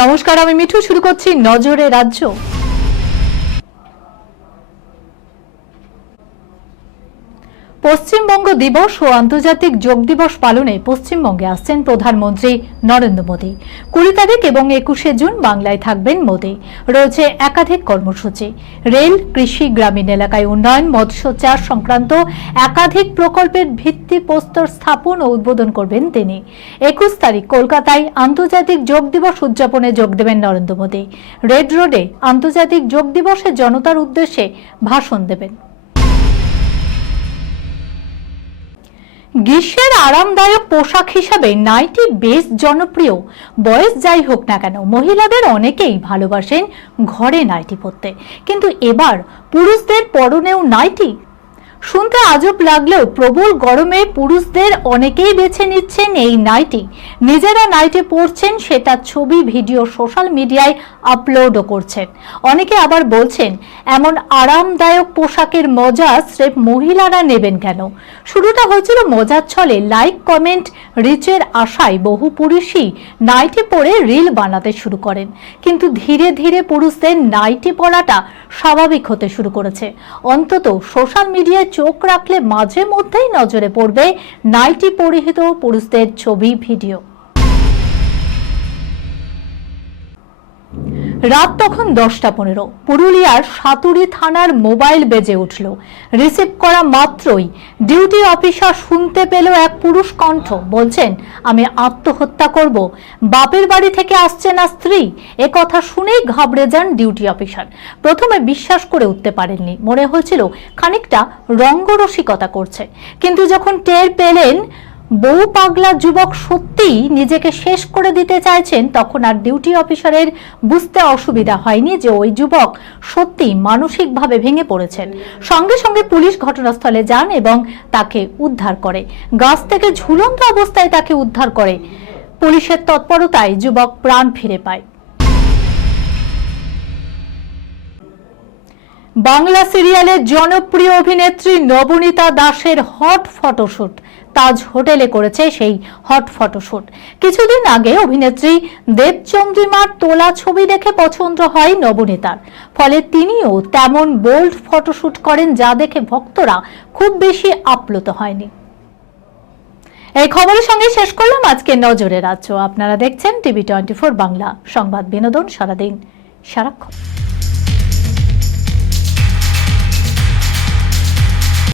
নমস্কার, আমি মিঠু। শুরু করছি নজরে রাজ্য। পশ্চিমবঙ্গ দিবস ও আন্তর্জাতিক যোগ দিবস পালনে পশ্চিমবঙ্গে আসছেন প্রধানমন্ত্রী নরেন্দ্র মোদী। 20 তারিখ এবং 21শে জুন বাংলায় থাকবেন মোদী। রয়েছে একাধিক কর্মসূচি। রেল, কৃষি, গ্রামীণ এলাকায় উন্নয়ন, মৎস্য চাষ সংক্রান্ত একাধিক প্রকল্পের ভিত্তিপ্রস্তর স্থাপন ও উদ্বোধন করবেন তিনি। 21 তারিখ কলকাতায় আন্তর্জাতিক যোগ দিবস উদযাপনে যোগ দেবেন নরেন্দ্র মোদী। রেড রোডে আন্তর্জাতিক যোগ দিবসে জনতার উদ্দেশ্যে ভাষণ দেবেন। গ্রীষ্মের আরামদায়ক পোশাক হিসাবে নাইটি বেশ জনপ্রিয়। বয়স যাই হোক না কেন, মহিলাদের অনেকেই ভালোবাসেন ঘরে নাইটি পরতে, কিন্তু এবার পুরুষদের পরনেও নাইটি। শুনতে আজব লাগলেও প্রবল গরমে পুরুষদের অনেকেই বেছে নিচ্ছেন এই নাইটি। নিজেরা নাইটি পরছেন, সেটা ছবি, ভিডিও সোশ্যাল মিডিয়ায় আপলোডও করছেন। অনেকে আবার বলছেন, এমন আরামদায়ক পোশাকের মজা স্রেফ মহিলারা নেবেন কেন? শুরুটা হয়েছিল মজার ছলে, লাইক, কমেন্ট, রিচের আশায় বহু পুরুষই নাইটি পরে রিল বানাতে শুরু করেন। কিন্তু ধীরে ধীরে পুরুষদের নাইটি পরাটা স্বাভাবিক হতে শুরু করেছে। অন্তত সোশ্যাল মিডিয়ায় চোখ রাখলে মাঝে মধ্যেই নজরে পড়বে নাইটি পরিহিত পুরুষদের ছবি, ভিডিও। রাত তখন 10টা 15। পুরুলিয়ার সাতুরি থানার মোবাইল বেজে উঠল। রিসিভ করা মাত্রই ডিউটি অফিসার শুনতে পেল এক পুরুষ কণ্ঠ। বলছেন, আমি আত্মহত্যা করব, বাপের বাড়ি থেকে আসছে না স্ত্রী। এ কথা শুনেই ঘাবড়ে যান ডিউটি অফিসার। প্রথমে বিশ্বাস করে উঠতে পারেননি, মনে হয়েছিল খানিকটা রঙ্গরসিকতা করছে। কিন্তু যখন টের পেলেন বউ পাগলা যুবক সত্যিই নিজেকে শেষ করে দিতে চাইছেন, তখন আর ডিউটি অফিসারের বুঝতে অসুবিধা হয়নি যে ওই যুবক সত্যিই মানসিকভাবে ভেঙে পড়েছেন। সঙ্গে সঙ্গে পুলিশ ঘটনাস্থলে যান এবং তাকে উদ্ধার করে। গাছ থেকে ঝুলন্ত অবস্থায় তাকে উদ্ধার করে। পুলিশের তৎপরতায় যুবক প্রাণ ফিরে পায়। বাংলা সিরিয়ালের জনপ্রিয় অভিনেত্রী নবনীতা দাসের হট ফটোশুট তাজ হোটেলে করেছে সেই হট ফটোশুট। কিছুদিন আগে অভিনেত্রী দেবচন্দ্রিমার তোলা ছবি দেখে পছন্দ হয় নবনীতার। ফলে তিনিও তেমন বোল্ড ফটোশুট করেন, যা দেখে ভক্তরা খুব বেশি আপ্লুত হয়নি। এই খবরের সঙ্গে শেষ করলাম আজকে নজরে রাজ্য। আপনারা দেখছেন টিভি 24 বাংলা, সংবাদ বিনোদন সারাদিন সারাক্ষণ।